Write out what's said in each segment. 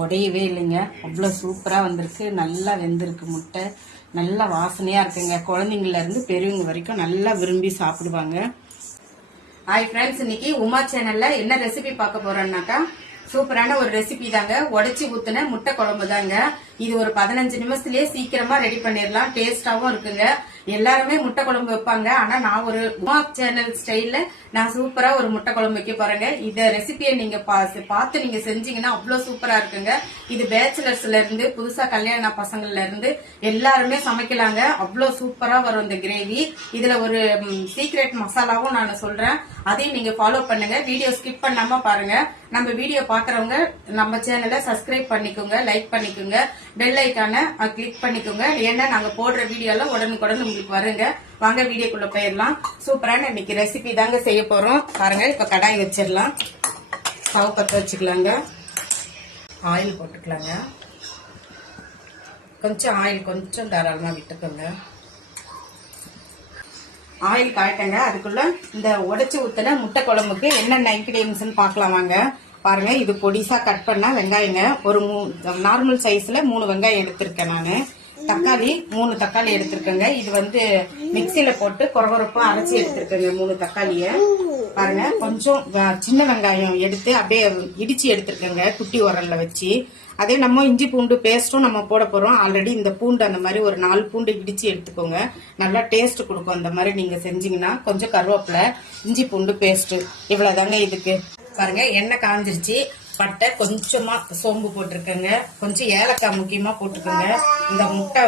உடையவே இல்லைங்க. அவ்வளோ சூப்பராக வந்திருக்கு. நல்லா வெந்திருக்கு. முட்டை நல்லா வாசனையாக இருக்குங்க. குழந்தைங்கள்லேருந்து பெரியவங்க வரைக்கும் நல்லா விரும்பி சாப்பிடுவாங்க. ஹாய் ஃப்ரெண்ட்ஸ், இன்னைக்கு உமா சேனலில் என்ன ரெசிபி பார்க்க போகிறோன்னாக்கா, சூப்பரான ஒரு ரெசிபி தாங்க. உடைச்சி ஊத்துன முட்டை குழம்பு தாங்க. இது ஒரு 15 நிமிஷத்துலயே சீக்கிரமா ரெடி பண்ணிடலாம். டேஸ்டாவும் இருக்குங்க. எல்லாருமே முட்டை குழம்பு வைப்பாங்க. ஆனா நான் ஒரு உமா சேனல் ஸ்டைல்ல நான் சூப்பரா ஒரு முட்டை குழம்பு வைக்க போறேங்க. இந்த ரெசிபியை நீங்க பார்த்து நீங்க செஞ்சீங்கன்னா அவ்வளவு சூப்பரா இருக்குங்க. இது பேச்சுலர்ஸ்ல இருந்து புதுசா கல்யாண பசங்கள்ல இருந்து எல்லாருமே சமைக்கலாங்க. அவ்வளவு சூப்பரா வரும் இந்த கிரேவி. இதுல ஒரு சீக்ரெட் மசாலாவும் நான் சொல்றேன். அதையும் நீங்க ஃபாலோ பண்ணுங்க. வீடியோ ஸ்கிப் பண்ணாம பாருங்க. நம்ம வீடியோ பாக்குறவங்க நம்ம சேனலை சப்ஸ்கிரைப் பண்ணிக்கோங்க, லைக் பண்ணிக்கோங்க, பெல் ஐக்கான கிளிக் பண்ணிக்கோங்க. ஏன்னா நாங்க போடுற வீடியோ எல்லாம் உடனுக்குடன் உங்களுக்கு வருங்க. வாங்க வீடியோக்குள்ள போயிடலாம். சூப்பரான இன்னைக்கு ரெசிபி தாங்க செய்ய போறோம். பாருங்க, இப்ப கடாய் வச்சிடலாம். ஸ்டவ் பற்ற வச்சுக்கலாங்க. ஆயில் போட்டுக்கலாங்க. கொஞ்சம் ஆயில் கொஞ்சம் தாராளமா விட்டுக்கோங்க. ஆயில் காய்ட்டங்க. அதுக்குள்ள இந்த உடைச்சு ஊத்துன முட்டை குழம்புக்கு என்னென்ன இன்கிரீடியன்ஸ் பார்க்கலாம் வாங்க. பாருங்க, இது பொடிசா கட் பண்ண வெங்காயங்க. ஒரு நார்மல் சைஸ்ல 3 வெங்காயம் எடுத்திருக்கேன் நானு. தக்காளி 3 தக்காளி எடுத்திருக்கேங்க. இது வந்து மிக்சியில போட்டு கொரகொரப்பா அரைச்சி எடுத்திருக்கேங்க 3 தக்காளிய. பாருங்க, கொஞ்சம் சின்ன வெங்காயம் எடுத்து அப்படியே இடிச்சு எடுத்திருக்கேங்க குட்டி உரல்ல வச்சு. அதே நம்ம இஞ்சி பூண்டு பேஸ்டும் நம்ம போட போறோம். ஆல்ரெடி இந்த பூண்டு அந்த மாதிரி ஒரு 4 பூண்டு இடிச்சு எடுத்துக்கோங்க. நல்லா டேஸ்ட் கொடுக்கும் அந்த மாதிரி நீங்க செஞ்சீங்கன்னா. கொஞ்சம் கருவேப்பிலை, இஞ்சி பூண்டு பேஸ்ட், இவ்வளவுதாங்க இதுக்கு. பாருங்க, எண்ணெய் காஞ்சிருச்சு. பட்டை, கொஞ்சமா சோம்பு போட்டிருக்கேங்க. கொஞ்சம் ஏலக்காய் முக்கியமா போட்டுக்கோங்க. இந்த முட்டை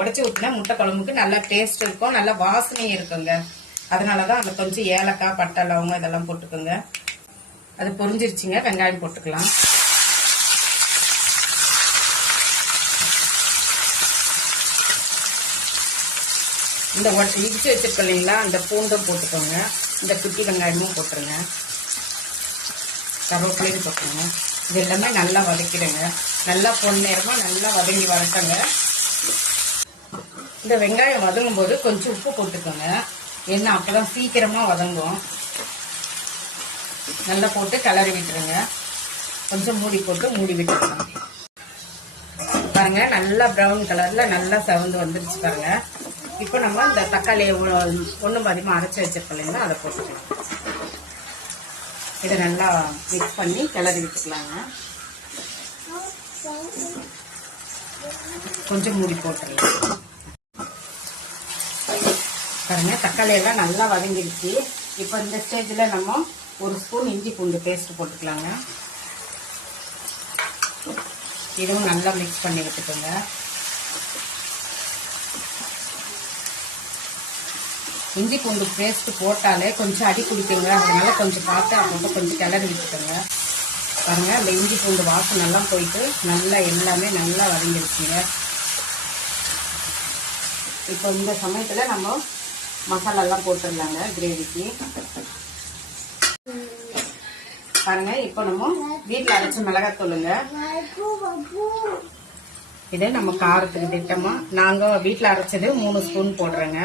உடைச்சு ஊற்றினா முட்டை குழம்புக்கு நல்லா டேஸ்ட் இருக்கும், நல்லா வாசனையும் இருக்குங்க. அதனாலதான் அந்த கொஞ்சம் ஏலக்காய், பட்டை, லவங்கம் இதெல்லாம் போட்டுக்கோங்க. அது பொரிஞ்சிருச்சுங்க. வெங்காயம் போட்டுக்கலாம். இந்த இடிச்சு வச்சிருக்கோம் இல்லைங்களா, அந்த பூண்டும் போட்டுக்கோங்க. இந்த குட்டி வெங்காயமும் போட்டுருங்க. கருவேப்பிலையும் போட்டுருங்க. இது எல்லாமே நல்லா வதக்கிடுங்க. நல்லா பொன்னேரமா நல்லா வதங்கி வதக்கங்க. இந்த வெங்காயம் வதங்கும் போது கொஞ்சம் உப்பு போட்டுக்கோங்க. ஏன்னா அப்பதான் சீக்கிரமா வதங்கும். நல்லா போட்டு கிளறி விட்டுருங்க. கொஞ்சம் மூடி போட்டு மூடி விட்டுருங்க. பாருங்க, நல்லா ப்ரௌன் கலர்ல நல்லா செவந்து வந்துருச்சு பாருங்க. இப்போ நம்ம இந்த தக்காளியை ஒன்றும் பாதியமாக அரைச்சி வச்சிருக்கோம் இல்லைங்களா, அதை போட்டுக்கலாம். இதை நல்லா மிக்ஸ் பண்ணி கிளறி விட்டுக்கலாங்க. கொஞ்சம் மூடி போட்டுடலாம். பாருங்க, தக்காளி எல்லாம் நல்லா வதங்கிடுச்சு. இப்போ இந்த ஸ்டேஜில் நம்ம 1 ஸ்பூன் இஞ்சி பூண்டு பேஸ்ட் போட்டுக்கலாங்க. இதுவும் நல்லா மிக்ஸ் பண்ணி விட்டுக்கோங்க. இஞ்சி பூண்டு பேஸ்ட் போட்டாலே கொஞ்சம் அடி குடிக்குங்க. அதனால கொஞ்சம் பார்த்து அப்போ கொஞ்சம் கிளறி விட்டுக்கோங்க. பாருங்க, அந்த இஞ்சி பூண்டு வாசனை எல்லாம் போயிட்டு நல்லா எல்லாமே நல்லா வதங்கிடுச்சுங்க. இப்போ இந்த சமயத்தில் நம்ம மசாலாலாம் போட்டுடலாங்க கிரேவிக்கு. பாருங்க, இப்போ நம்ம வீட்டில் அரைச்ச மிளகாத்தூளுங்க. இது நம்ம காரத்துக்கு திட்டமா நாங்கள் வீட்டில் அரைச்சது 3 ஸ்பூன் போடுறேங்க.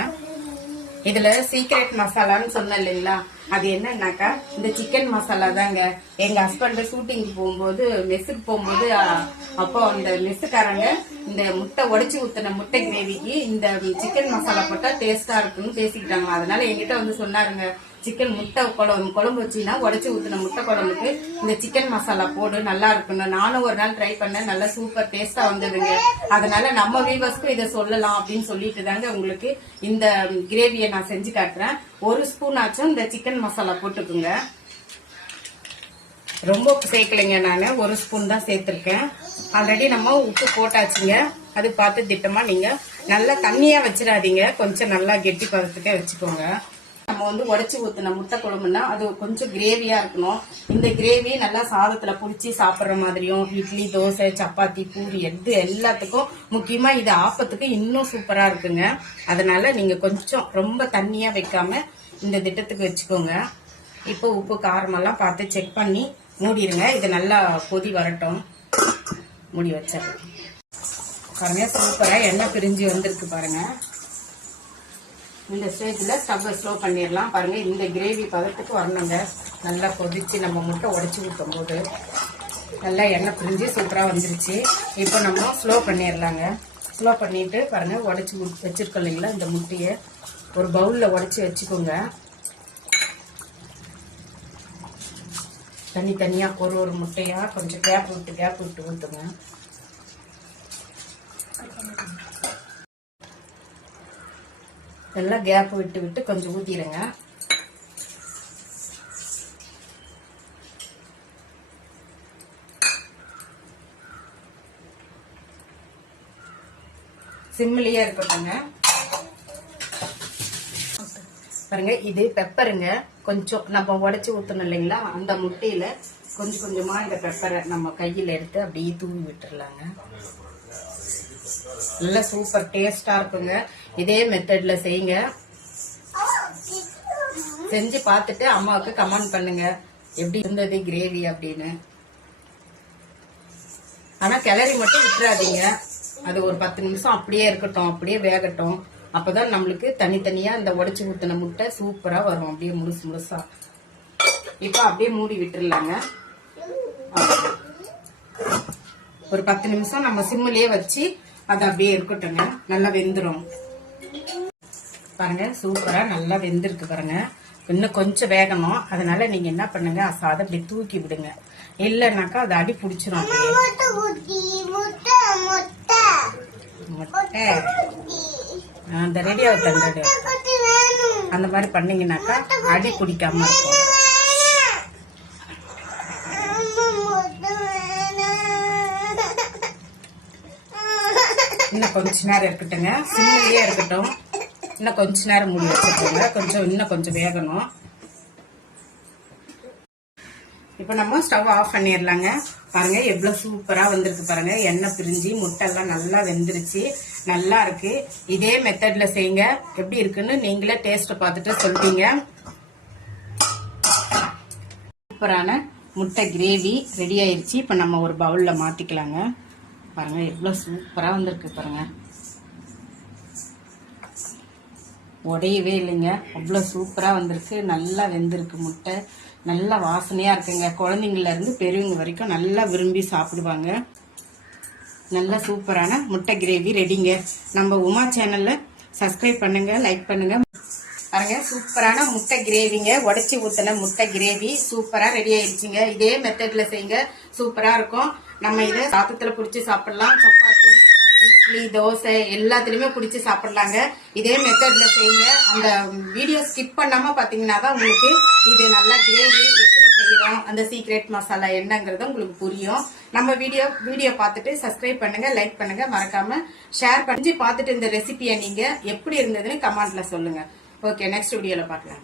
இதுல சீக்ரெட் மசாலான்னு சொன்ன இல்லைங்களா, அது என்னன்னாக்கா இந்த சிக்கன் மசாலா தாங்க. எங்க ஹஸ்பண்ட் ஷூட்டிங்க்கு போகும்போது மெஸ்ஸுக்கு போகும்போது அப்போ அந்த மெஸ்ஸுக்காரங்க இந்த முட்டை உடைச்சு ஊத்தின முட்டை கிரேவிக்கு இந்த சிக்கன் மசாலா போட்டா டேஸ்டா இருக்குன்னு பேசிக்கிட்டாங்க. அதனால என்கிட்ட வந்து சொன்னாருங்க, சிக்கன் முட்டை குழம்பு வச்சுன்னா உடைச்சு ஊத்தின முட்டை குழம்புக்கு இந்த சிக்கன் மசாலா போடு, நல்லா இருக்குன்னு. நானும் ஒரு நாள் ட்ரை பண்ணேன். நல்லா சூப்பர் டேஸ்டா வந்ததுங்க. அதனால நம்ம வீவர்ஸ்க்கும் இதை சொல்லலாம் அப்படின்னு சொல்லிட்டு தாங்க உங்களுக்கு இந்த கிரேவியை நான் செஞ்சு காட்டுறேன். 1 ஸ்பூன் ஆச்சும் இந்த சிக்கன் மசாலா போட்டுக்குங்க. ரொம்ப சேர்க்கலைங்க, நானு 1 ஸ்பூன் தான் சேர்த்திருக்கேன். ஆல்ரெடி நம்ம உப்பு போட்டாச்சுங்க. அது பார்த்து திட்டமா நீங்க நல்லா தண்ணியா வச்சிடாதீங்க. கொஞ்சம் நல்லா கெட்டி பதத்துக்கே வச்சுக்கோங்க. நம்ம வந்து உடைச்சு ஊத்தின முட்டை குழம்புனா அது கொஞ்சம் கிரேவியா இருக்கணும். இந்த கிரேவி நல்லா சாதத்துல புடிச்சு சாப்பிடுற மாதிரியும், இட்லி, தோசை, சப்பாத்தி, பூரி எல்லாத்துக்கும், முக்கியமா இது ஆப்பத்துக்கு இன்னும் சூப்பரா இருக்குங்க. அதனால நீங்க கொஞ்சம் ரொம்ப தண்ணியா வைக்காம இந்த திட்டத்துக்கு வச்சுக்கோங்க. இப்போ உப்பு காரமெல்லாம் பார்த்து செக் பண்ணி மூடிடுங்க. இது நல்லா கொதி வரட்டும். மூடி வச்சிடலாம். பாருங்க, சூப்பரா எண்ணெய் பிரிஞ்சு வந்திருக்கு பாருங்க. இந்த ஸ்டேஜில் ஸ்டவ்வை ஸ்லோ பண்ணிடலாம். பாருங்கள், இந்த கிரேவி பதத்துக்கு வரணுங்க. நல்லா கொதிச்சு நம்ம முட்டை உடைச்சி ஊற்றும் போது நல்லா எண்ணெய் பிரிஞ்சு சூப்பராக வந்துருச்சு. இப்போ நம்ம ஸ்லோ பண்ணிடலாங்க. ஸ்லோ பண்ணிட்டு பாருங்க, உடச்சி வச்சிருக்கோம் இல்லைங்களா, இந்த முட்டையை ஒரு பவுலில் உடச்சி வச்சுக்கோங்க. தனித்தனியாக ஒரு முட்டையாக கொஞ்சம் கேப் விட்டு ஊற்றுங்க. எல்லாம் கேப் விட்டு கொஞ்சம் ஊற்றிடுங்க. சிம்மிலேயே இருக்கட்டுங்க. பாருங்க, இது பெப்பருங்க. கொஞ்சம் நம்ம உடைச்சி ஊற்றணும் இல்லைங்களா, அந்த முட்டையில கொஞ்சமா இந்த பெப்பரை நம்ம கையில் எடுத்து அப்படியே தூவி விட்டுறலாங்க. நல்லா சூப்பர் டேஸ்டா இருக்குங்க. இதே மெத்தட்ல செய்யுங்க. செஞ்சு பார்த்துட்டு அம்மாவுக்கு கமெண்ட் பண்ணுங்க எப்படி இருந்தது கிரேவி அப்படின்னு. ஆனா கிளறி மட்டும் விட்டுறாதீங்க. அது ஒரு 10 நிமிஷம் அப்படியே இருக்கட்டும், அப்படியே வேகட்டும். அப்பதான் நம்மளுக்கு தனித்தனியா இந்த உடைச்சு ஊத்தின முட்டை சூப்பரா வரும், அப்படியே முழுசா. இப்ப அப்படியே மூடி விட்டுறலாங்க. ஒரு 10 நிமிஷம் நம்ம சிம்மிலேயே வச்சு அது அப்படியே இருக்கட்டுங்க. நல்லா வெந்துடும் பாருங்க. சூப்பரா நல்லா வெந்திருக்கு பாருங்க. இன்னும் கொஞ்சம் வேகணும். அதனால நீங்க என்ன பண்ணுங்க, அதை அப்படி தூக்கி விடுங்க. இல்லைன்னாக்கா அது அடி பிடிச்சிரும். முட்டை அந்த ரெடியா தந்தது அந்த மாதிரி பண்ணீங்கன்னாக்கா அடி பிடிக்காம இருக்கும். இன்னும் கொஞ்ச நேரம் இருக்கட்டுங்க, சிம்மிலேயே இருக்கட்டும். இன்னும் கொஞ்ச நேரம் மூடி வச்சுக்கோங்க. இன்னும் கொஞ்சம் வேகணும். இப்ப நம்ம ஸ்டவ் ஆஃப் பண்ணிடலாங்க. பாருங்க எவ்வளவு சூப்பரா வந்திருக்கு பாருங்க. எண்ணெய் பிரிஞ்சு முட்டை எல்லாம் நல்லா வெந்துருச்சு, நல்லா இருக்கு. இதே மெத்தட்ல செய்யுங்க. எப்படி இருக்குன்னு நீங்களே டேஸ்ட் பார்த்துட்டு சொல்றீங்க. சூப்பரான முட்டை கிரேவி ரெடி ஆயிடுச்சு. இப்ப நம்ம ஒரு பவுல்ல மாத்திக்கலாங்க. பாருங்க எவ்வளவு சூப்பரா வந்திருக்கு பாருங்க. உடையவே இல்லைங்க, அவ்வளவு சூப்பரா வந்திருக்கு. நல்லா வெந்திருக்கு முட்டை. நல்ல வாசனையா இருக்குங்க. குழந்தைங்கள்ல இருந்து பெரியவங்க வரைக்கும் நல்லா விரும்பி சாப்பிடுவாங்க. நல்ல சூப்பரான முட்டை கிரேவி ரெடிங்க. நம்ம உமா சேனல்ல சப்ஸ்கிரைப் பண்ணுங்க, லைக் பண்ணுங்க. பாருங்க சூப்பரான முட்டை கிரேவிங்க. உடைச்சி ஊத்தின முட்டை கிரேவி சூப்பரா ரெடி ஆயிடுச்சுங்க. இதே மெத்தட்ல செய்யுங்க, சூப்பரா இருக்கும். நம்ம இதை சாதத்துல புடிச்சு சாப்பிடலாம், சப்பாத்தி, இட்லி, தோசை எல்லாத்துலயுமே பிடிச்சி சாப்பிடலாங்க. இதே மெத்தட்ல செய்யுங்க. அந்த வீடியோ ஸ்கிப் பண்ணாம பாத்தீங்கன்னா தான் உங்களுக்கு இது நல்லா கிரேவி எப்படி செய்யறோம், அந்த சீக்ரெட் மசாலா என்னங்கிறது உங்களுக்கு புரியும். நம்ம வீடியோ பார்த்துட்டு சப்ஸ்கிரைப் பண்ணுங்க, லைக் பண்ணுங்க, மறக்காம ஷேர் பண்ணி பார்த்துட்டு இந்த ரெசிபியை நீங்க எப்படி இருந்ததுன்னு கமெண்ட்ல சொல்லுங்க. ஓகே, நெக்ஸ்ட் வீடியோல பார்க்கலாம்.